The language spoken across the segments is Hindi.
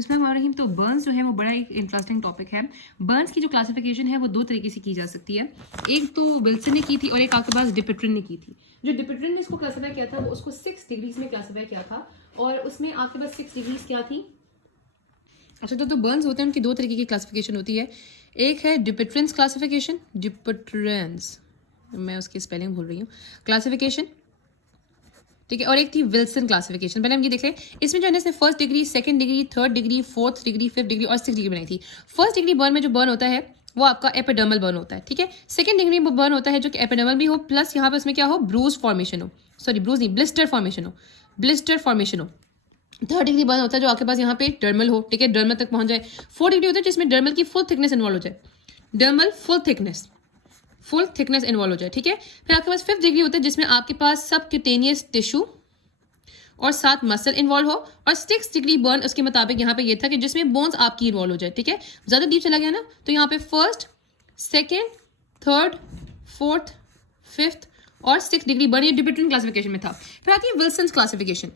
बिस्मिल्लाहिर्रहमानिर्रहीम। तो बर्न्स जो है वो बड़ा एक इंटरेस्टिंग टॉपिक है। बर्न्स की जो क्लासिफिकेशन है वो दो तरीके से की जा सकती है। एक तो विल्सन ने की थी और एक आपके पास डिपिट्रिन ने की थी। जो डिपिट्रिन ने इसको क्लासिफाई किया था वो उसको 6 डिग्रीज में क्लासिफाई किया था और उसमें आपके पास 6 डिग्रीज क्या थी। अच्छा, तो बर्न्स होते हैं उनकी दो तरीके की क्लासिफिकेशन होती है। एक है डिपिट्रिन्स क्लासिफिकेशन, डिपिट्रिन्स, मैं उसकी स्पेलिंग भूल रही हूँ, क्लासिफिकेशन, ठीक है। और एक थी विल्सन क्लासिफिकेशन। पहले हम ये देख लें, इसमें जो है इसने first degree, second degree, third degree, fourth degree, fifth degree और सिक्स डिग्री बनाई थी। फर्स्ट डिग्री बर्न में जो बर्न होता है वो आपका एपिडर्मल बर्न होता है, ठीक है। सेकंड डिग्री में बर्न होता है जो कि एपिडर्मल भी हो प्लस यहाँ पे उसमें क्या हो, ब्रूज फॉर्मेशन हो, सॉरी ब्रूज नहीं, ब्लिस्टर फॉर्मेशन हो, ब्लिस्टर फॉर्मेशन हो। थर्ड डिग्री बर्न होता है जो आपके पास यहाँ पे डर्मल हो, ठीक है, डर्मल तक पहुंच जाए। फोर्थ डिग्री होता है जिसमें डर्मल की फुल थिकनेस इन्वॉल्व हो जाए, डर्मल फुल थिकनेस इन्वॉल्व हो जाए, ठीक है। फिर आपके पास फिफ्थ डिग्री होता है जिसमें आपके पास सब क्यूटेनियस टिश्यू और साथ मसल इन्वॉल्व हो। और 6 डिग्री बर्न उसके मुताबिक यहाँ पे ये था कि जिसमें बोन्स आपकी इन्वॉल्व हो जाए, ठीक है। ज़्यादा डीप चला गया ना, तो यहाँ पे first, second, third, fourth, fifth और 6 डिग्री बर्न ये डिपिट्रिन क्लासिफिकेशन में था। फिर आती है विल्सन क्लासिफिकेशन।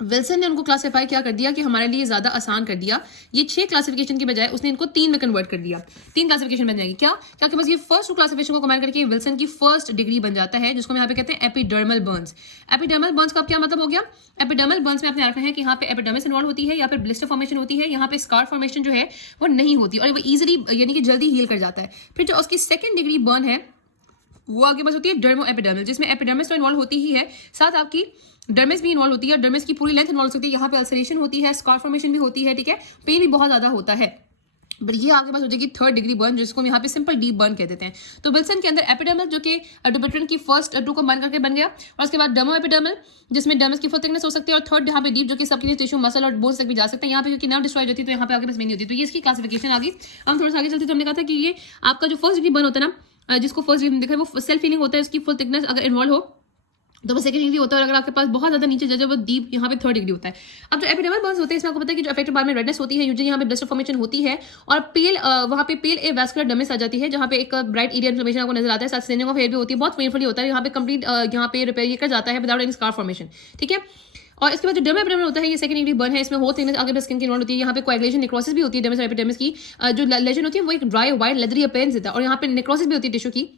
विल्सन ने उनको क्लासिफाई क्या कर दिया कि हमारे लिए ज़्यादा आसान कर दिया। ये 6 क्लासिफिकेशन की बजाय उसने इनको 3 में कन्वर्ट कर दिया। 3 क्लासिफिकेशन बन जाएगी क्या, क्या बस ये फर्स्ट क्लासिफिकेशन को कमांड करके विल्सन की फर्स्ट डिग्री बन जाता है, जिसको हम यहाँ पे कहते हैं एपिडर्मल बर्न्स। एपिडर्मल बर्न्स का क्या मतलब हो गया, एपिडर्मल बर्न्स में आपने रखना है कि यहाँ पे एपिडर्मिस इन्वॉल्व होती है या फिर ब्लिस्टर फॉर्मेशन होती है, यहाँ पे स्कार फॉर्मेशन जो है वो नहीं होती और वो ईजिली यानी कि जल्दी हील कर जाता है। फिर जो उसकी सेकेंड डिग्री बर्न है वो आगे पास होती है डर्मो एपिडर्मल, जिसमें एपिडर्मिस तो इन्वॉल्व होती ही है, साथ आपकी डर्मिस भी इन्वॉल्व होती है। डर्मिस की पूरी लेंथ इन्वॉल्व होती है, यहाँ पे अल्सरेशन होती है, स्कार फॉर्मेशन भी होती है, ठीक है, पेन भी बहुत ज्यादा होता है। बट ये आगे पास हो जाएगी थर्ड डिग्री बर्न, जिसको हम यहाँ पे सिंपल डीप बर्न कह देते हैं। तो विल्सन के अंदर एपिडर्मल जो कि डिपिट्रिन की फर्स्ट टू को बर्न करके बन गया, और उसके बाद डर्मो एपिडर्मल जिसमें डर्मिस की फुल थिकनेस हो सकती है, और थर्ड यहाँ पे डीप जो कि सबक्यूटेनियस टिश्यू, मसल और बोन्स तक भी जा सकते हैं। यहाँ पे क्योंकि नर्व डिस्ट्रॉय होती है तो यहाँ पे आगे पास नहीं होती, तो ये इसकी क्लासिफिकेशन आ गई। हम थोड़ा सा आगे चलते तो हमने कहा था कि ये आपका जो फर्स्ट डिग्री बर्न होता है ना, जिसको फर्स्ट डिग्री देखा है वो सेल्फ फीलिंग होता है, उसकी फुल थिकनेस अगर इन्वॉल्व हो तो वो सेकंड डिग्री होता है, और अगर आपके पास बहुत ज्यादा नीचे जाए वो डीप यहाँ पे थर्ड डिग्री होता है। अब जो एपिडर्मल बर्न्स होते हैं इसमें आपको पता है कि जो अफेक्टेड पार्ट में रेडनेस होती है, यूजुअली यहाँ पे ब्लिस्टर फॉर्मेशन होती है और पेल वहाँ पे पेल ए वैस्कुलर डमिस आ जाती है, जहाँ पे एक ब्राइट एरिया इन्फ्लेमेशन आपको नजर आता है, साथ स्टेनिंग ऑफ हेयर भी होती है, बहुत पेनफुली होता है, यहाँ पे कंप्लीट यहाँ पे रिपेयर कर जाता है विदाउट एनी स्कार फॉर्मेशन, ठीक है। और इसके बाद जो डर्मल एपिडर्मल होता है ये सेकंड डिग्री बर्न है, इसमें होल थिकनेस आगे स्किन की इन्वॉल्व होती है, यहाँ पे कोएगुलेशन नेक्रोसिस भी होती है। डर्मिस और एपिडर्मिस की जो लेजन होती है वो एक ड्राई वाइट लेदरी अपीयरेंस देता है, और यहाँ पे नेक्रोसिस भी होती है टिश्यू की,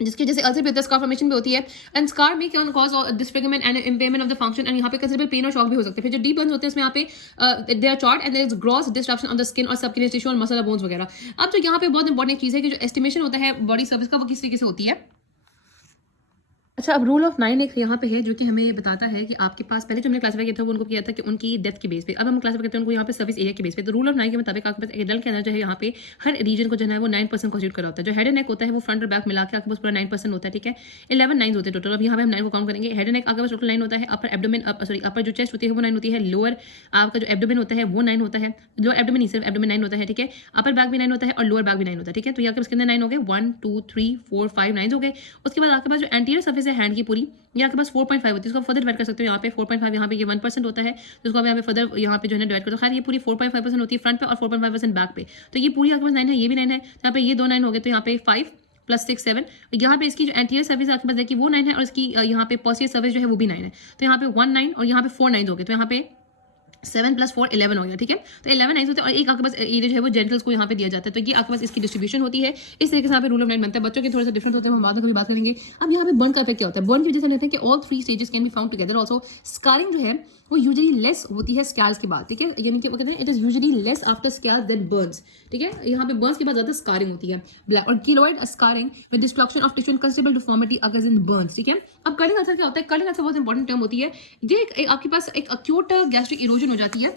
जिसकी जैसे अल्सर भी होता है, स्कार फॉर्मेशन भी होती है, एंड स्कार में can cause disfigurement and impairment of the function, and यहाँ पे कंसिडरेबल पेन और शॉक भी हो सकते हैं। फिर जो डीप बर्न्स होते हैं इसमें यहाँ पे they are short and there is gross disruption on the skin और सबक्यूटेनियस टिश्यू और मसल बोन्स वगैरह। अब जो यहाँ पे बहुत इंपॉर्टेंट चीज़ है कि जो एस्टिमेशन होता है बॉडी सर्विस का वो किस तरीके से होती है। अच्छा, अब रूल ऑफ 9 एक यहाँ पे है जो कि हमें ये बताता है कि आपके पास पहले जो हमने क्लासिफाई किया था वो उनको किया था कि उनकी डेथ के बेस पे, अब हम क्लासिफाई करते हैं उनको यहाँ पे सर्विस एरिया के बेस पे। तो रूल ऑफ 9 के मुताबिक आपके पास एडल्ट के अंदर जो है यहाँ पे हर रीजन को जो है वो 9% कॉन्स्टिट्यूट करा होता है। जो हेड एंड नेक होता है वो फ्रंट और बैक मिला के आपके पास पूरा 9% होता है, ठीक है। 11 9 होते हैं टोटल। अब यहाँ पे हम 9 को काउंट करेंगे। हेड एंड नेक आपके पास टोटल 9 होता है, अपर एब्डोमेन सॉरी अपर जो चेस्ट होती है वो 9 होती है, लोअर आपका जो एब्डोमेन होता है वो 9 होता है, लोअर एब्डोमेन नहीं सिर्फ एब्डोमेन 9 होता है, ठीक है। अपर बैक भी 9 होता है और लोअर बैक भी 9 होता है, ठीक है। तो यहाँ के अंदर 9 हो गए, 1 2 3 4 5 9 हो गए। उसके बाद आपके पास जो एंटीरियर सर्फेस है हैंड की पूरी, ये आपके पास 4.5 होती है, इसको आप फर्दर डिवाइड कर सकते हो। यहाँ पे 4.5, यहाँ पे ये 1% होता है, जिसको आप यहाँ पे फर्दर यहाँ पे जो है डिवाइड कर दो। खैर ये पूरी 4.5% होती है फ्रंट पे और 4.5% बैक पे, तो ये पूरी आपके पास 9 है, ये भी 9 है, यहाँ पे ये 2 9 हो गए, तो यहाँ पे 5 + 6 7। यहाँ पे इसकी जो एंटीरियर सर्विस आपके पास है कि वो 9 है, और इसकी यहाँ पे पोस्टीरियर सर्विस जो है वो भी 9 है, तो यहाँ पे 1 9 और यहाँ पे 4 9 हो गए, तो यहाँ पे 7 + 4 11 हो गया, ठीक है। तो 11 9 होते हैं, और एक आपके पास एरिया जो है वो जेंटल्स को यहाँ पे दिया जाता है, तो ये आपके पास इसकी डिस्ट्रीब्यूशन होती है। इस तरीके से यहाँ पे रूल ऑफ 9 बनता है। बच्चों के थोड़ा सा डिफरेंट होते हैं, हम बाद में कभी बात करेंगे। अब यहाँ पे बर्न का इफेक्ट क्या होता है, बर्न की वजह से कहते हैं कि all 3 stages can be found together. Also scarring जो है वो यूजुअली लेस होती है स्कैर्स के बाद, ठीक है, यानी कि वो कहते हैं it is usually less after scars than burns, ठीक है। यहाँ पे बर्न्स के बाद ज्यादा स्कारिंग होती है। ब्लैक और keloid scarring with destruction of tissue and considerable deformity occurs in burns, ठीक है। अब कर्लिंग अल्सर क्या होता है, कर्लिंग अल्सर बहुत इंपॉर्टेंट टर्म होती है। ये आपके पास एक अक्यूट गैस्ट्रिक इरोजन हो जाती है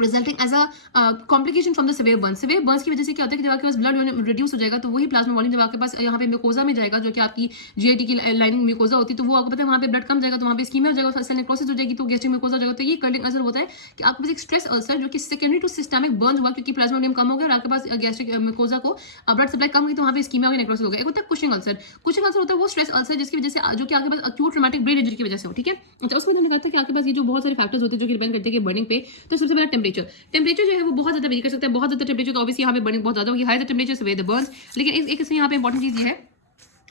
resulting as a complication from the severe burns. Severe burns की वजह से क्या होता है कि जब आपके पास ब्लड रिड्यूस हो जाएगा तो वही प्लाज्मा वॉल्यूम जब आपके पास यहाँ पे म्यूकोजा में जाएगा, जो कि आपकी जीआईटी की लाइनिंग म्यूकोजा होती है, तो वो आपको पता है वहाँ पे ब्लड कम जाएगा, तो वहाँ पे इस्कीमिया हो जाएगा, सेल नेक्रोसिस हो जाएगी, तो गैस्ट्रिक म्यूकोजा हो जाएगा। तो ये कर्लिंग अल्सर होता है कि आपके पास एक स्ट्रेस अल्सर जो कि सेकेंडरी टू सिस्टमिक बर्न हुआ, क्योंकि प्लाज्मा वॉल्यूम कम हो गया और आपके पास गैस्ट्रिक म्यूकोजा को ब्लड सप्लाई कम हुई, तो वहाँ पे इस्कीमिया हो गया, नेक्रोसिस हो गया। एक होता है कुशिंग अल्सर। कुशिंग अल्सर होता है वो स्ट्रेस अल्सर जिसकी वजह से जो कि आपके पास अक्यूट ट्रॉमेटिक ब्रेन इंजरी की वजह से हो, ठीक है। अच्छा, उसमें हमने कहा था कि आपके पास ये जो बहुत सारे फैक्टर्स होते हैं जो कि डिपेंड करते हैं बर्निंग पे। तो सबसे पहला टेम्परेचर जो है वो बहुत ज्यादा वेरी कर सकता है। बहुत ज्यादा टेम्परेचर तो ऑब्वियसली यहाँ पे बर्निंग बहुत ज्यादा होगी, हाई द टेम्परेचर से वे द बर्न्स। लेकिन एक इसमें यहाँ पे इंपॉर्टेंट चीज ये है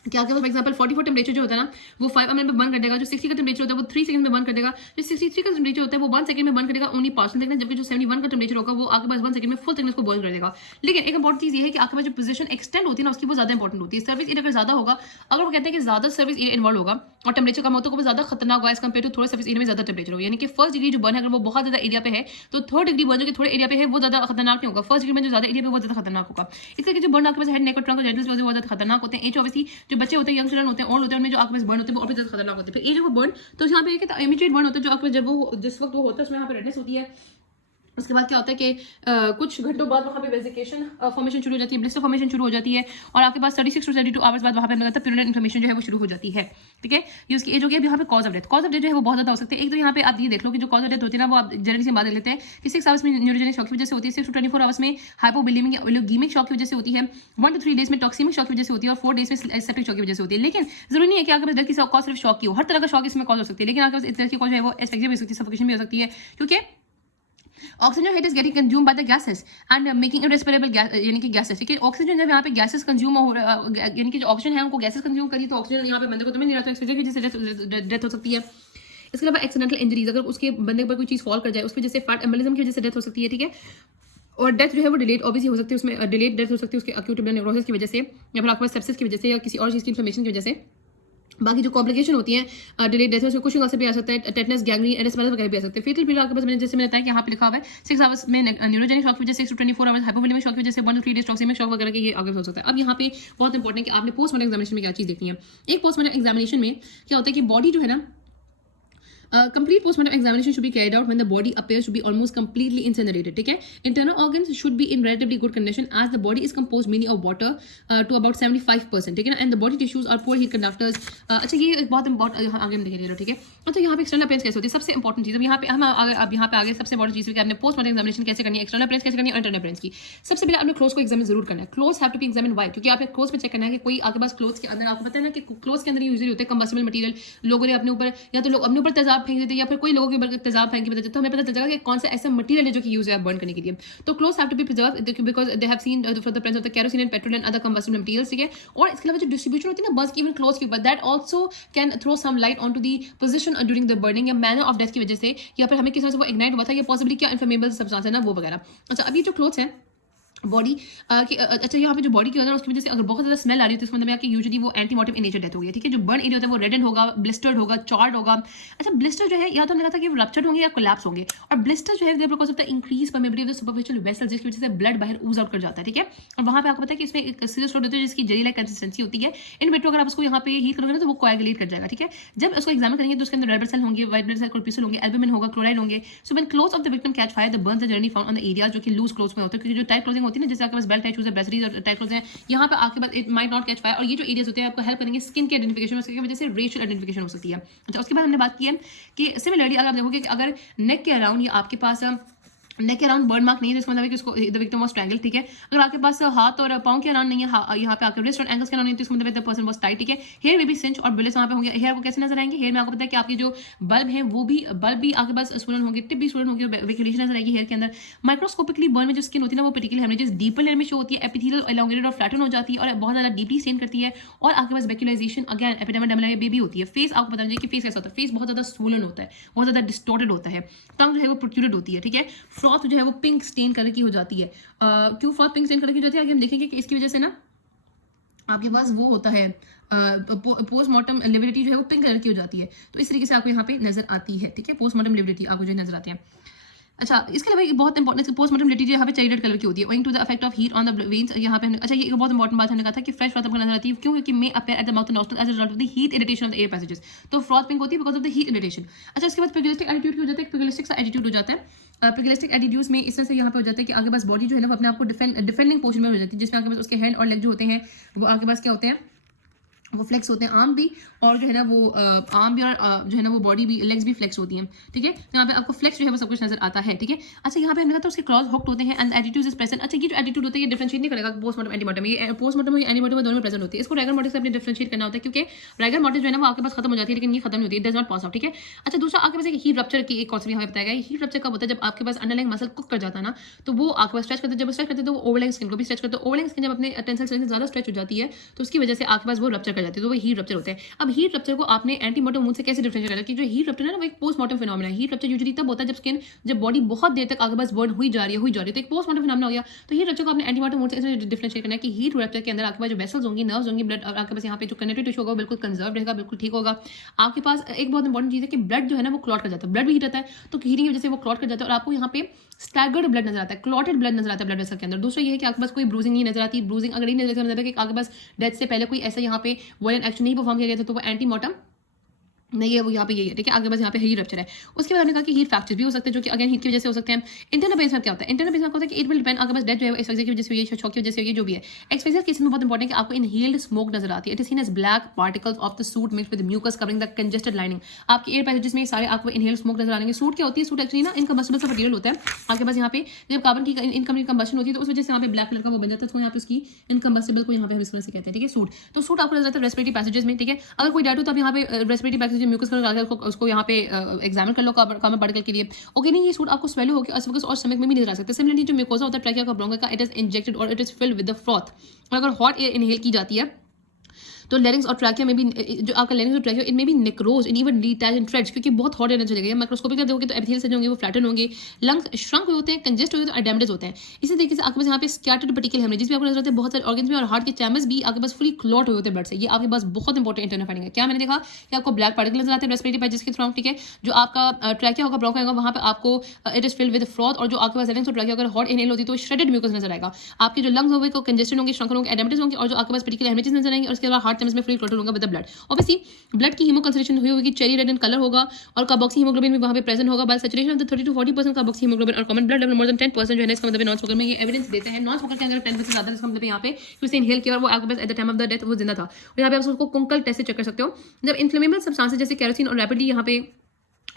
क्या क्या फॉर एग्जांपल 44 टेम्परेचर जो होता है ना वो 5 मिनट में बंद कर देगा, जो 60 का टेम्परेचर होता है वो 3 सेकंड में बंद कर देगा, जो 63 का टेम्परेचर होता है वो 1 सेकंड में बंद कर देगा ओनली पार्शियल थिकनेस, जबकि जो 71 का टेम्परेचर होगा वो आपके पास 1 सेकंड में फुल थिकनेस को बॉयल कर देगा। लेकिन एक इंपॉर्टेंट चीज ये है कि आपके पास जो पोजीशन एक्सटेंड होती है ना उसकी वो ज्यादा इंपॉर्टेंट होती है। सर्विस एरिया अगर ज्यादा होगा, अगर वो कहते हैं कि ज्यादा सर्विस एरिया इन्वॉल्व होगा और टेम्परेचर कम होता है तो वो ज्यादा खतरनाक होगा एज कम्पेयर टू थोड़ा सर्विस एरिया में ज्यादा टेम्परेचर होगा, यानी कि फर्स्ट डिग्री जो बर्न है अगर वो बहुत ज्यादा एरिया पे है तो थर्ड डिग्री बर्न जो कि थोड़े एरिया पे है वो ज्यादा खतरनाक नहीं होगा, फर्स्ट डिग्री में जो ज्यादा एरिया पे वो ज्यादा खतरनाक होगा। इसलिए जो बर्न आपके पास हेड नेक और ट्रंक और जेनिटल्स वो ज्यादा खतरनाक होते हैं। एज ऑब्वियसली जो बच्चे होते हैं, यंग चिल्ड्रन होते हैं, ओल्ड होते हैं, उनमें जो आपके पास बर्न होते हैं वो और भी ज्यादा खतरनाक होते हैं। फिर एज ऑफ बर्न तो यहाँ पे इमीडिएट बर्न होता है जो आपके जब वो जिस वक्त वो होता है उसमें यहाँ पे रेडनेस होती है। उसके बाद क्या होता है कि कुछ घंटों बाद वहाँ पे वेजिकेशन फॉर्मेशन शुरू हो जाती है, ब्लिस्टर फॉर्मेशन शुरू हो जाती है और आपके पास 36 टू 32 आवर्स बाद वहाँ पे लगातार प्यूरिन इन्फ्लेमेशन जो है वो शुरू हो जाती है। ठीक है, ये उसकी एज हो गया। अब यहाँ पे कॉज ऑफ डेथ जो है वो बहुत ज्यादा हो सकते हैं। एक तो यहाँ पे आप ये देख लो कि जो कॉज ऑफ डेथ होती है ना वो आप जनरली से बात लेते हैं कि 6 आवर्स में न्यूरोजेनिक शॉक की वजह से होती है, 6 to 24 आवर्स में हाइपोबिलेमिक या ओलिगोमिक शॉक की वजह से होती है, 1 to 3 डेज में टॉक्सिमिक शॉक की वजह से होती है और 4 डेज में सेप्टिक शॉक की वजह से होती है। लेकिन जरूरी नहीं है कि आपके पास डेथ की कॉज सिर्फ शॉक की हो, हर तरह का शॉक इसमें कॉज हो सकती है। लेकिन आपके पास इस तरह की कॉज है वो एस्फिक्सिया भी हो सकती है, सफोकेशन भी हो सकती है, क्योंकि oxygen heat is getting consume by the gases and making irrespirable gas, यानी कि गैसेस। ठीक है, ऑक्सीजन जब यहाँ पे गैसेस कंज्यूम हो यानी कि जो ऑक्सीजन है उनको गैसेस कंज्यूम करी तो ऑक्सीजन यहाँ पे बंदे को तो मिल नहीं रहा, तो एक्सपोजर की वजह से डेथ हो सकती है। इसके अलावा एक्सीडेंटल इंजरीज, अगर उसके बंदे पर कोई चीज फॉल कर जाए उसकी वजह से फैट एम्बोलिज्म की वजह से डेथ हो सकती है। ठीक है, और डेथ जो है वो डिलेड ऑब्वियसली हो सकती है, उसमें डिलेड डेथ हो सकती है उसके एक्यूट न्यूरोसिस की वजह से या फिर आपके पास सेप्सिस की वजह से या किसी और चीज़ की इन्फॉर्मेशन की वजह से। बाकी जो कॉम्प्लिकेशन होती है डिलेड डेथ में उसमें कुछ असर भी आ सकता है, टेटनस, गैंग्रीन, एडेस्पेरस वगैरह भी आ सकते हैं। फेटल पीरियड आपके पास मैंने जैसे मैंने बताया कि यहाँ पे लिखा हुआ है 6 आवर्स में न्यूरोजेनिक शॉक की वजह से, 6 to 24 आवर्स हाइपोवोलेमिक शॉक की वजह से, 1 to 3 डेज टॉक्सिमिक शॉक वगैरह के ये आगे हो सकता है। अब यहाँ पे बहुत इंपॉर्टेंट है कि आपने पोस्टमार्टम एग्जामिनेशन में क्या चीज़ देखनी है। एक पोस्टमार्टम एग्जामिनेशन में क्या होता है कि बॉडी जो है ना complete postmortem examination should be carried out when the body appears to be almost completely incinerated. ठीक है, internal organs should be in relatively good condition as the body is composed mainly of water to about 75%. ठीक है ना, and the body tissues are poor heat conductors. अच्छा, ये एक बहुत इंपॉर्टेंट आगे हम देख रहे हो। ठीक है, अच्छा यहाँ पे एक्सटर्नल अपेयरेंस कैसे होती है, सबसे इंपॉर्टेंट चीज़। अब यहाँ पे हम अब यहाँ पे आगे सबसे इंपॉर्टेंट चीज़ है कि आपने पोस्टमॉर्टम एग्जामिनेशन कैसे करनी है, एक्सटर्नल अपेयरेंस कैसे करनी है और इंटरनल अपेयरेंस की। सबसे पहले आपने क्लोज को एग्जामिन जरूर करना है। Clothes have to be examine why, क्योंकि आपने क्लोज पे चेक करना है कि कोई आपके पास क्लोज के अंदर, आपको पता है ना कि क्लोज के अंदर यूजली होते हैं कंबस्टिबल मटीरियल। लोगों ने अपने ऊपर या तो लोग अपने ऊपर तेजाब फेंक देते हैं या फिर कोई लोगों के ऊपर तेजाब फेंक के पता चलता है, तो हमें पता चल जाएगा कि कौन सा ऐसा मटीरियल है जो कि यूज है बर्न करने के लिए। तो clothes have to be preserved because they have seen for the presence of the kerosene and petrol and other combustible materials. ठीक है, और इसके अलावा जो डिस्ट्रीब्यूशन होती है ना बर्न्स की इवन क्लोज के ऊपर, that also can throw some light on to the position during the burning या मैनर ऑफ डेथ की वजह से, या फिर हमें किस तरह से वो इग्नाइट हुआ था या पॉसिबली क्या इन्फ्लेमेबल सब्सटेंस है ना वो वगैरह। अच्छा, अब ये जो क्लोथ्स है बॉडी की, अच्छा यहाँ पे जो बॉडी की होता है उसकी वजह से अगर बहुत ज़्यादा स्मेल आ रही है तो इसका मतलब है कि यूजुअली वो एंटीमोटिव इन नेचर डेथ हो गई है। ठीक है, जो बर्न एरिया होता है वो रेडेंड होगा, ब्लिस्टर्ड होगा, चार्ड होगा। अच्छा, ब्लिस्टर जो है या तो हमने कहा था कि रप्चर्ड होंगे या कोलैप्स होंगे, और ब्लिस्टर जो है because of the increase permeability of the superficial vessels, जिसकी वजह से ब्लड बाहर ऊज आउट कर जाता है। ठीक है, और वहाँ पे आपको पता है कि इसमें एक सीरियस फ्लूइड होता है जिसकी जेली लाइक कंसिस्टेंसी होती है। इन बेटो अगर आप उसको यहाँ पे हीट करोगे ना तो वो कोएगुलेट कर जाएगा। ठीक है, जब उसको एग्जामिन करेंगे तो उसके अंदर रेड ब्लड सेल होंगे, व्हाइट ब्लड सेल, कोर्टिसोल होंगे, एल्बुमिन होगा, क्लोराइड होंगे। So when clothes of the victim catch fire the burns are generally found on the areas जो कि लूज क्लोथ्स में होता है, क्योंकि जो टाइट क्लोथिंग होती है ना जैसे आपके पास बेल्ट चूज है, ब्रेसरीज और टाइट क्लोथ्स हैं, यहाँ पे आपके पास it might not catch fire. और ये जो एरियाज होते हैं आपको हेल्प करेंगे स्किन के आइडेंटिफिकेशन में, उसकी वजह से रेशियल आइडेंटिफिकेशन हो सकती है। अच्छा, उसके बाद हमने बात की है कि सिमिलरली अगर आप देखोगे कि अगर नेक के अराउंड या आपके पास नेक के अराउंड बर्न मार्क नहीं है, इसका मतलब है कि उसको द विक्टिम वाज स्ट्रैंगल। ठीक है, अगर आपके पास हाथ और पाँव के अराउंड नहीं है, यहाँ पे आपके रिस्ट और एंकल्स के अराउंड नहीं है, तो इसका मतलब है द पर्सन वाज टाइट। ठीक है, हेयर में भी सिंच और ब्लेस वहाँ पे होंगे। हेयर को कैसे नजर आएंगे, हेयर में आपको पता है कि आपके जो बल्ब है वो भी बल्ब भी आपके पास स्टूडेंट होंगे, टिप भी स्टूडेंट होंगे, वेक्यूलेशन नजर आएगी हेयर के अंदर। माइक्रोस्कोपिकली बर्न में जो स्किन होती है ना वो पर्टिकुलर हेमरेजेस डीपर लेयर में शो होती है, एपिथेलियल एलोंगेटेड और फ्लैटन हो जाती है और बहुत ज्यादा डीपली स्टेन करती है। और आपके पास वेक्यूलाइजेशन अगेन एपिडेमा बेबी होती है। फेस आपको पता है कि फेस कैसा होता है, फेस बहुत ज्यादा स्वोलन होता है, बहुत ज्यादा डिस्टॉर्टेड होता है। टंग जो है वो प्रोट्रूडेड होती है। ठीक है, फ्रॉथ जो है वो पिंक स्टेन कलर की हो जाती है। क्यों फ्रॉथ पिंक स्टेन कलर की हो जाती है आगे हम देखेंगे कि इसकी वजह से ना आपके पास वो होता है पोस्टमार्टम लिविडिटी जो है वो पिंक कलर की हो जाती है। तो इस तरीके से आपको यहाँ पे नजर आती है। ठीक है, पोस्टमार्टम लिविडिटी आपको जो नजर आती है। अच्छा, इसके अलावा एक बहुत इंपॉर्टेंट पोस्टमार्टम लिविडिटी यहाँ पे चाहिए रेड कलर की होती है owing to the effect of heat on the veins. यहाँ पे अच्छा, ये एक बहुत इंपॉर्टेंट बात हमने कहा था कि फ्रेश फ्रॉथ आपको नजर आती है क्यों, क्योंकि may appear at the mouth and nostril as a result of the heat irritation of the air passages. तो फ्रॉथ पिंक होती है because of the heat irritation. अच्छा, इसके बाद पिगलिस्टिक एटीट्यूड हो जाता है, पिगलिस्टिक सा एटीट्यूड हो जाता है। पिगलिस्टिक एटीट्यूड्स में इस तरह से यहाँ पे हो जाता है कि आगे पास बॉडी जो है ना वो अपने आप को डिफेंडिंग पोजिशन में हो जाती है, जिसमें आगे पास उसके हैंड और लेग जो होते हैं वो आगे पास क्या होते हैं, वो फ्लेक्स होते हैं, आर्म भी और जो है ना वो आर्म भी और जो है ना वो बॉडी भी, लेग्स भी फ्लेक्स होती हैं। ठीक है, यहाँ पे आपको फ्लेक्स जो है वो सब कुछ नजर आता है। ठीक है, अच्छा यहाँ पे हमने कहा था उसके क्लॉज हुक्ड होते हैं एंड एटीट्यूड इज प्रेजेंट। अच्छा, ये जो एटीट्यूड होता है ये डिफरेंशिएट नहीं करेगा पोस्टमार्टम एंटीमार्टम, ये पोस्टमार्टम और एंटीमार्टम दोनों में प्रेजेंट होती है। इसको रैगर मॉर्टिस से अपने डिफरेंशिएट करना होता है क्योंकि रैगर मॉर्टिस जो है ना वो आपके पास खत्म हो जाती है लेकिन ये खत्म नहीं होती है, डज नॉट पास आउट। ठीक है, अच्छा दूसरा आपके पास एक हीट रप्चर की एक कॉन्सेप्ट यहाँ पे बताया गया। हीट रप्चर कब होता है, जब आपके पास अंडरलाइंग मसल कुक कर जाता है ना तो वो आपके पास स्ट्रेच करते हैं, जब स्ट्रेच करते हैं तो वो ओवरलाइंग स्किन को भी स्ट्रेच करते हैं। ओवरलाइंग स्किन जब अपने टेंसिल स्ट्रेंथ से ज्यादा स्ट्रेच हो जाती है तो उसकी वजह से आपके पास वो रप्चर कर जाती है तो वो हीट रप्चर होता है। अब हीट रप्चर को आपने एंटीमॉर्टम वुंड से कैसे डिफरेंशिएट करना है कि जो हीट रप्चर है ना वो एक पोस्टमार्टम फिनोमेना है। हीट रप्चर यूजुअली तब होता है जब बॉडी बहुत देर तक आगे बस बर्न हुई जा रही है तो एक पोस्टमार्टम फिनोमेना हो गया। तो हीट रप्चर को आपने एंटीमॉर्टम वुंड से ऐसे डिफरेंशिएट करना है कि हीट रप्चर के अंदर आपके पास जो वेसल्स होंगी, नर्व्स होंगी, ब्लड और आपके पास यहाँ पे जो कनेक्टिव टिश्यू होगा बिल्कुल कंजर्व रहेगा, बिल्कुल ठीक होगा। आपके पास एक बहुत इंपॉर्टेंट चीज़ है कि ब्लड जो है ना वो क्लॉट कर जाता है, ब्लड भी हीट रहता है तो हीटिंग की वजह से वो क्लॉट कर जाता है और आपको यहाँ पे स्टैगर्ड ब्लड नजर आता है, क्लॉटेड ब्लड नजर आता है ब्लड वेसल के अंदर। दूसरा ये है कि आपके पास कोई ब्रूजिंग नहीं नजर आती। ब्रूजिंग अगर नहीं नजर आती मतलब कि आपके पास डेथ से पहले कोई ऐसा यहाँ पे वायलेंट एक्शन नहीं परफॉर्म किया गया था तो वो एंटीमॉर्टम नहीं है, वो यहाँ पे यही है, ठीक है। आगे बस यहाँ पे हीट रप्चर है। उसके बाद हमने कहा कि हीट फ्रैक्चर भी हो सकते हैं जो कि अगेन हीट की वजह से हो सकते हैं। इंटरनल बेस में क्या होता है? इंटरनल बेस में होता है कि इट विल डिपेंड आगे बस डेथ जो है एक्सपोजर की वजह से हुई है, शॉक की वजह से हुई है, जो भी है। एक्सपोजर केस में बहुत इंपॉर्टेंट है कि आपको इनहेल्ड स्मोक नजर आती है। It is seen as black particles of the soot mixed with mucus covering the congested lining. आपके एयर पैसेजेस में सारे आपको इनहेल्ड स्मोक नजर आएंगे। सूट क्या होती है? सूट एक्चुअली ना इनकम्बस्टिबल सा मटेरियल होता है। आपके पास यहाँ पे जब कार्बन की इनकम्प्लीट कंबशन होती है तो उस वजह से यहाँ पे ब्लैक कलर का वो बन जाता है, तो यहाँ पे उसकी इनकम्बस्टिबल को यहाँ पे हम इस तरह से कहते हैं, ठीक है, सूट। तो सूट आपको नजर आता है रेस्पिरेटरी पैसेजेस में, ठीक है। अगर कोई डाउट हो तो आप यहाँ पे रेस्पिरेटरी पैसेज म्यूकस कलर उसको यहाँ पे एग्जामिन कर लो कॉमन पार्टिकल के लिए। ओके नहीं, ये सूट आपको स्वेलो होकर एसोफेगस और स्टमक में भी नजर आ सकता है। सिमिलरली जो म्यूकोसा होता है ट्रैकिया का, ब्रोंका का, इट इज इंजेक्टेड और it is filled with the froth. और अगर हॉट एयर इनहेल की जाती है तो लेरिंग्स और ट्रैकिया में भी जो आपका लेरिंग्स और ट्रैकिया इनमें भी necrose in even detach and threads, क्योंकि बहुत हॉट एयर चलेगा। माइक्रोस्कोपिक जब देखोगे तो एपिथेलियल सेल होंगे वो फ्लैटन होंगे, लंग्स श्रंक हुए होते हैं, कंजेस्ट हुए होते हैं, एडेमेटेड होते हैं। इसी तरीके से आपके पास यहाँ पे स्कैटर्ड पर्टिकल हेमरेज भी आपको नजर आते हैं बहुत सारे ऑर्गन्स में, और हार्ट के चैम्बर्स भी आपके पास फुली क्लॉट हुए होते हैं ब्लड से। ये आपके पास बहुत इंपॉर्टेंट इंटरनल फाइंडिंग है। क्या मैंने देखा कि आपको ब्लैक पार्टिकल नजर आते हैं रेस्पिरेटरी पैसेज के थ्रू, ठीक है। जो आपका ट्रैकिया होगा, ब्रोंका होगा, वहाँ पे आपको it is filled with froth, और जो आपके पास लेरिंग्स और ट्रैकिया अगर हॉट इनहेल होती है तो श्रेडेड म्यूकस नजर आएगा। आपके जो लंग्स होंगे कंजेस्टेड होंगे, श्रंकन होंगे, एडेमेटेड होंगे, और जो आपके पास पर्टिकुलर हेमरेजेस नजर आएंगे, और उसके बाद हार्ट चैम्बर्स में फ्री क्लॉटेड होगा with the blood. Obviously blood की हीमोकंसंट्रेशन हुई होगी, चेरी रेड इन कलर होगा, और कार्बोक्सी हीमोग्लोबिन भी वहां पे प्रेजेंट होगा। By saturation of the 30 to 40% carboxy haemoglobin और common blood level more than 10% जो है इसका मतलब नॉन स्मोकर में ये एविडेंस देते हैं। नॉन स्मोकर के अगर 10% ज्यादा है इसका मतलब यहाँ पे कि उसने इनहेल किया और वो आपके पास at the time of the death वो जिंदा था। और यहाँ पे आप उसको कुंकल टेस्ट से चेक कर सकते हो। जब इन्फ्लेमेबल सब्सटेंसेस जैसे केरोसिन और रैपिडली यहाँ पे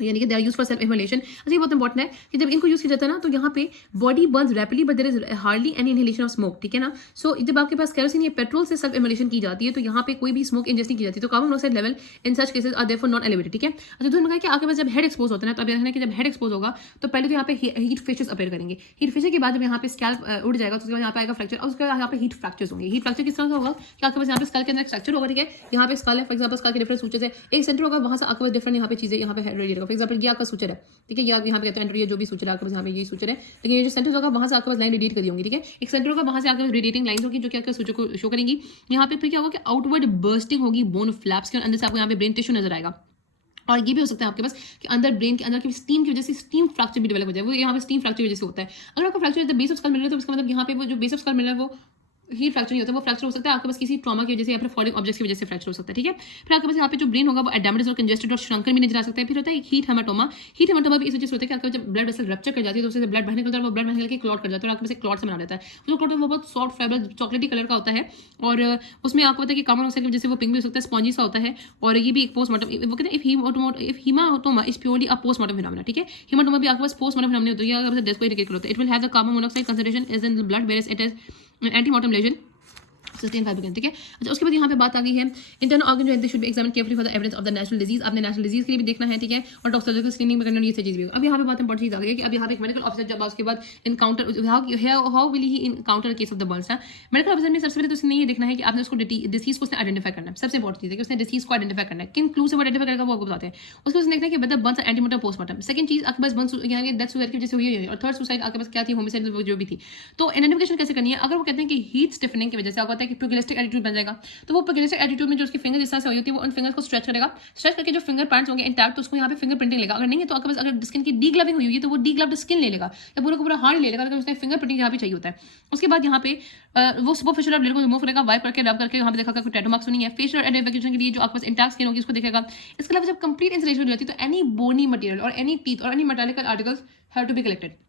यानी कि they are use for self inhalation. अच्छा ये बहुत इंपॉर्टेंट है कि जब इनको यूज किया जाता है ना तो यहाँ पे body burns rapidly but there is hardly any inhalation of smoke, ठीक है ना। सो जब आपके पास केरोसिन या पेट्रोल से सेल्फ इनहेलेशन की जाती है तो यहाँ पे कोई भी स्मोक इंजेस्ट नहीं की जाती, तो carbon monoxide level in such cases are therefore not elevated, ठीक है। अच्छा तो कहा कि आपके पास जब हेड एक्सपोज होता है ना तो अब देखना कि जब हेड एक्सपोज होगा तो पहले तो यहाँ पे हीट फिशेस अपीयर करेंगे। हीट फिशर के बाद जब यहाँ पे स्कैल्प उड़ जाएगा तो उसके बाद यहाँ पे आएगा फ्रैक्चर, और उसके बाद यहाँ पे हीट फ्रैक्चर्स होंगे। हीट फ्रैक्चर किस तरह का होगा कि आपके पास यहाँ पे स्कल के अंदर फ्रैक्चर होगा, ठीक है। यहाँ पे स्कल है, फॉर एग्जांपल स्कल के डिफरेंट सूचर्स है, एक सेंटर होगा, वहां से आपके पास डिफरेंट यहाँ पे चीजें यहाँ पे रेडिएट होगा। फॉर एग्जांपल ये आपका सूचर है, ठीक है, ये आप यहाँ पे कहते हैं एंट्री जो भी सूचर है आपके पास यहाँ पे यही सूचर है, लेकिन ये जो सेंटर होगा वहां से आपके पास लाइन रेडिएट करी होंगी, ठीक है। एक सेंटर होगा, वहां से आपके पास रेडिएटिंग लाइंस होगी जो कि आपके सूचर को शो करेंगी। यहाँ पे फिर क्या होगा कि आउटवर्ड बर्स्टिंग होगी बोन फ्लैप्स के, अंदर से आपको यहाँ पे ब्रेन टिश्यू नजर आएगा। और ये भी हो सकता है आपके पास कि अंदर ब्रेन के अंदर की स्टीम की वजह से स्टीम फ्रैक्चर भी डेवलप हो जाए, वो यहाँ पे स्टीम फ्रैक्चर की वजह से होता है। अगर आपको फ्रैक्चर बेस ऑफ स्कल मिल रहा है तो इसका मतलब यहाँ पे वो जो बेस ऑफ स्कल मिल रहा है वो हीट फ्रैक्चर नहीं होता, वो फ्रैक्चर हो सकता है आपके पास किसी ट्रॉमा की वजह से या फिर फॉलिंग ऑब्जेक्ट्स की वजह से फ्रैक्चर हो सकता है, ठीक है। फिर आपके पास यहाँ पे जो ब्रेन होगा वो एडेमेटेड और कंजेस्टेड और श्रंकन भी नजर आ सकता है। फिर होता है हीट हेमाटोमा। हीट हेमाटोमा भी इस वजह से होता है कि आपका जब ब्लड वेसल रप्चर कर जाती है तो उससे ब्लड बाहर निकलता है, वो ब्लड बाहर निकल के क्लॉट कर जाता है और आपके पास क्लॉट से बना देता है। जो क्लॉट है वो बहुत सॉफ्ट फाइबर चॉकलेटी कलर का होता है, और उसमें आपको पता है कि कार्बन मोनोऑक्साइड की वजह से वो पिंक भी हो सकता है, स्पॉन्जी सा होता है। और ये भी एक पोस्टमार्टम, वो कहते हैं if haematoma is purely a postmortem phenomena, ठीक है। हीमाटोमा भी आपके पास पोस्टमार्टम फिनोमेना होता है, या आपके पास डेथ को इंडिकेट करता है। It will have the carbon monoxide concentration is in the blood whereas it is antemortem lesion 65%, ठीक है। अच्छा उसके बाद यहाँ पे बात आ गई है इंटरनल ऑर्गन जो है they should be examined carefully for the evidence of the national disease. आपने नेशनल डिजीज के लिए भी देखना है, ठीक है, और टॉक्सिकोलॉजिकल स्क्रीनिंग में करना ये चीज भी। अब यहाँ पे बहुत इंपॉर्टेंट चीज आ गई है कि अब यहाँ पे एक मेडिकल ऑफिसर जब उसके बाद encounter how will he encounter case of the Burns है। मेडिकल ऑफिसर में सबसे पहले तो उसने ये देखना है कि आपने उसको डिसीज को उसने आइडेंटिफाई करना है। सबसे इंपॉर्टेंट चीज है कि उसने डिसीज को आइडेंटिफाई करना है, किन क्लू से वो आइडेंटिफाई करेगा वो आपको बताते हैं। उसके बाद देखना है कि whether burns are antemortem postmortem. Second चीज आपके पास बर्न्स यहाँ डेथ सुसाइड की वजह से हुई है, और थर्ड सुसाइड आपके पास क्या थी, होमिसाइड जो भी थी। तो आइडेंटिफिकेशन कैसे करनी है? अगर वो कहते हैं कि हीट स्टिफनिंग की वजह से आपको पता है कि प्यूगिलिस्टिक एटीट्यूड बन जाएगा, तो वो प्यूगिलिस्टिक एटीट्यूड में जो उसकी फिंगर इस तरह से हुई होती है वो उन फिंगर्स को स्ट्रेच करेगा, स्ट्रेच करके जो फिंगर पैंट्स होंगे इंटैक्ट तो उसको यहाँ पे फिंगर प्रिंटिंग लेगा। अगर नहीं है तो आपके पास अगर स्किन की डी ग्लविंग हुई होगी तो वो डी ग्लव्ड स्किन ले लेगा या पूरा का पूरा हार्ड ले लेगा, अगर उसने फिंगर प्रिंटिंग यहाँ पे चाहिए होता है। उसके बाद यहाँ पे वो सुपरफिशियल ब्लेड को रिमूव करेगा, वाइप करके रब करके यहाँ पे देखा कोई टैटू मार्क्स नहीं है। फेशियल आइडेंटिफिकेशन के लिए जो आपके पास इंटैक्ट स्किन होगी उसको देखेगा। इसके अलावा जब कंप्लीट इंसुलेशन हो जाती है तो एनी बोनी मटेरियल और एनी टीथ और any metallical articles have to be collected,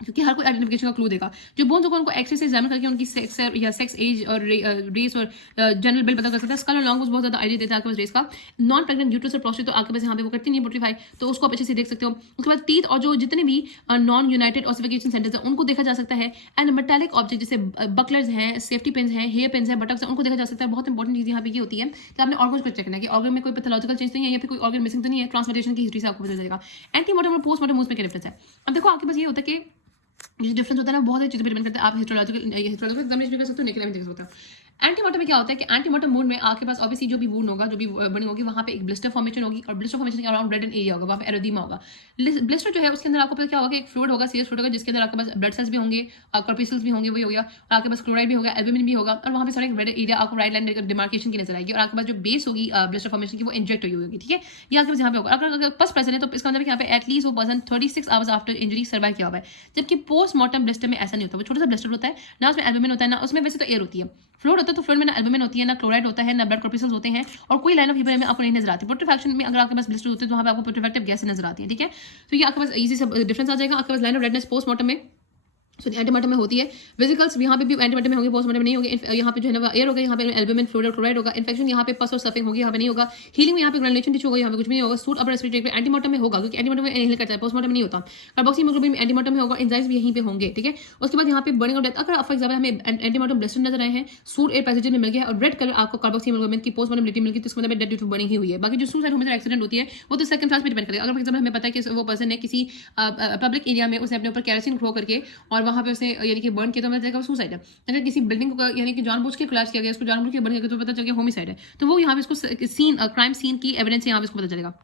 क्योंकि हर कोई आइडेंटिफिकेशन का क्लू देगा। जो बोन्स होगा उनको एक्सरे से एग्जामिन करके उनकी सेक्स या सेक्स एज और रेस और जनरल बिल पता कर सकता है। स्कल और लॉन्ग बहुत ज्यादा आइडिया देता है आपके पास रेस का। नॉन प्रेग्नेंट यूट्रस और प्रोस्टेट तो आपके पास यहाँ पे वो करती नहीं पोर्टिफाई, तो उसको आप अच्छे से देख सकते हो। उसके बाद टीथ और जो जितने भी नॉन यूनाइटेड ऑसिफिकेशन सेंटर्स है उनको देखा जा सकता है। एंड मेटालिक ऑब्जेक्ट जैसे बकलर्स हैं, सेफ्टी पिन्स हैं, हेयर पिन्स हैं, बटक्स हैं, उनको देखा जा सकता है। बहुत इंपॉर्टेंट चीज यहाँ पे ये होती है कि आपने ऑर्गन को चेक करना है कि ऑर्गन में कोई पैथोलॉजिकल चेंज नहीं है या फिर कोई ऑर्गन मिसिंग तो नहीं है। ट्रांसप्लांटेशन की हिस्ट्री से आपको पता चलेगा। एंटीमॉर्टम और पोस्टमॉर्टम में क्या डिफरेंस है? अब देखो आपके पास ये होता है कि जो डिफरेंस होता है ना बहुत सारी चीज़ों पर डिपेंड करता है। आप हिस्टोलॉजिकल एग्जामिनेशन भी कर सकते हो, निकल भी देख सकते हो। एंटीमोर्टम में क्या होता है कि एंटीमोर्टम मोड में आपके पास ऑब्वियसली जो भी वूंड होगा, जो भी बर्निंग होगी, वहाँ पे एक ब्लिस्टर फॉर्मेशन होगी और ब्लिस्टर फॉर्मेशन के अराउंड रेडन एरिया होगा, वहाँ पे एरोदीमा होगा। ब्लिस्टर जो है उसके अंदर आपको पता क्या होगा कि एक फ्लूइड होगा, सीरियस फ्लूइड होगा, जिसके अंदर आपके पास ब्लड सेल्स भी होंगे, कॉर्पिसल्स भी होंगे, वही हो गया, और आपके पास क्लोराइड भी होगा, एल्बुमिन भी होगा, और वहाँ पे सारा एक रेड एरिया आपको राइट लाइन डिमार्केशन की नजर आएगी, और आपके पास जो बेस होगी ब्लिस्टर फॉर्मेशन की वो इंजेक्ट हुई होगी, ठीक है। ये आपके पास यहाँ पे होगा। अगर पस प्रेजेंट है तो इसका मतलब यहाँ पे एटलीस्ट वो person 36 hours after injury survive किया हुआ है, जबकि पोस्टमार्टम ब्लिस्टर में ऐसा नहीं होता। वो छोटा सा ब्लिस्टर होता है ना, उसमें एल्बुमिन होता है ना, उसमें वैसे तो एयर होती है, फ्लूइड होता है, तो फ्लूइड में ना एल्बुमिन होती है, ना क्लोराइड होता है, ना ब्लड कॉर्पिसल्स होते हैं, और कोई लाइन ऑफ हीमोग्लोबिन में आपको नहीं नजर आती। पुट्रेफैक्शन में अगर आपके पास ब्लिस्टर होते हैं तो वहाँ पे आपको पुट्रेफैक्टिव गैस नजर आती है, ठीक है। तो ये आपके पास इजी सब डिफरेंस आ जाएगा। आपके पास लाइन ऑफ रेडनेस पोस्टमार्टम में, सो एंटीमार्टम में होती है। वेसिकल्स यहाँ पे भी एंटीमार्टम में होंगे, पोस्टमार्टम में नहीं होंगे। यहाँ पे जो है ना एयर होगा, यहाँ पे एल्बुमिन, फ्लूइड और क्लोराइड होगा। इन्फेक्शन यहाँ पे पस और सफिंग होगी, यहाँ पे नहीं होगा। हीलिंग में यहाँ पे ग्रेनुलेशन टिश्यू होगा, यहाँ पे कुछ भी नहीं होगा। सूट अपर रेस्पिरेटरी में एंटीमार्टम में होगा, क्योंकि एंटीमार्टम में इनहेल करता है, पोस्टमार्टम में नहीं होता। कार्बोक्सी हीमोग्लोबिन में एंटीमार्टम में होगा, एंजाइम्स भी यहीं पे होंगे, ठीक है। उसके बाद यहाँ पे बर्निंग ऑफ डेथ, अगर फॉर एग्जाम्पल हमें एंटीमार्टम ब्लिस्टर नजर आए हैं, सूट एयर पैसेज में मिल गया है और रेड कलर आपको कार्बोक्सी हीमोग्लोबिन की पोस्टमार्टम ब्लिटी मिल गई, तो इसका मतलब डेथ ड्यू टू बर्निंग ही हुई है। बाकी जो सुसाइड होमिसाइड एक्सीडेंट होती है वो तो सर्कमस्टेंस पे डिपेंड करेगा। अगर फॉर एग्जाम्पल हमें पता है कि वो पर्सन ने किसी पब्लिक एरिया में उसने अपने ऊपर केरोसिन थ्रो करके और वहाँ पे उसने यानी कि बर्न किया, तो हमें लगेगा सुसाइड है। अगर किसी बिल्डिंग को यानी कि जानबूझ के कोलैप्स किया गया, उसको जानबूझ के बर्न किया, तो पता चल गया होमिसाइड है। तो वो यहाँ पे इसको सीन क्राइम सीन की एविडेंस यहाँ पे इसको पता चलेगा।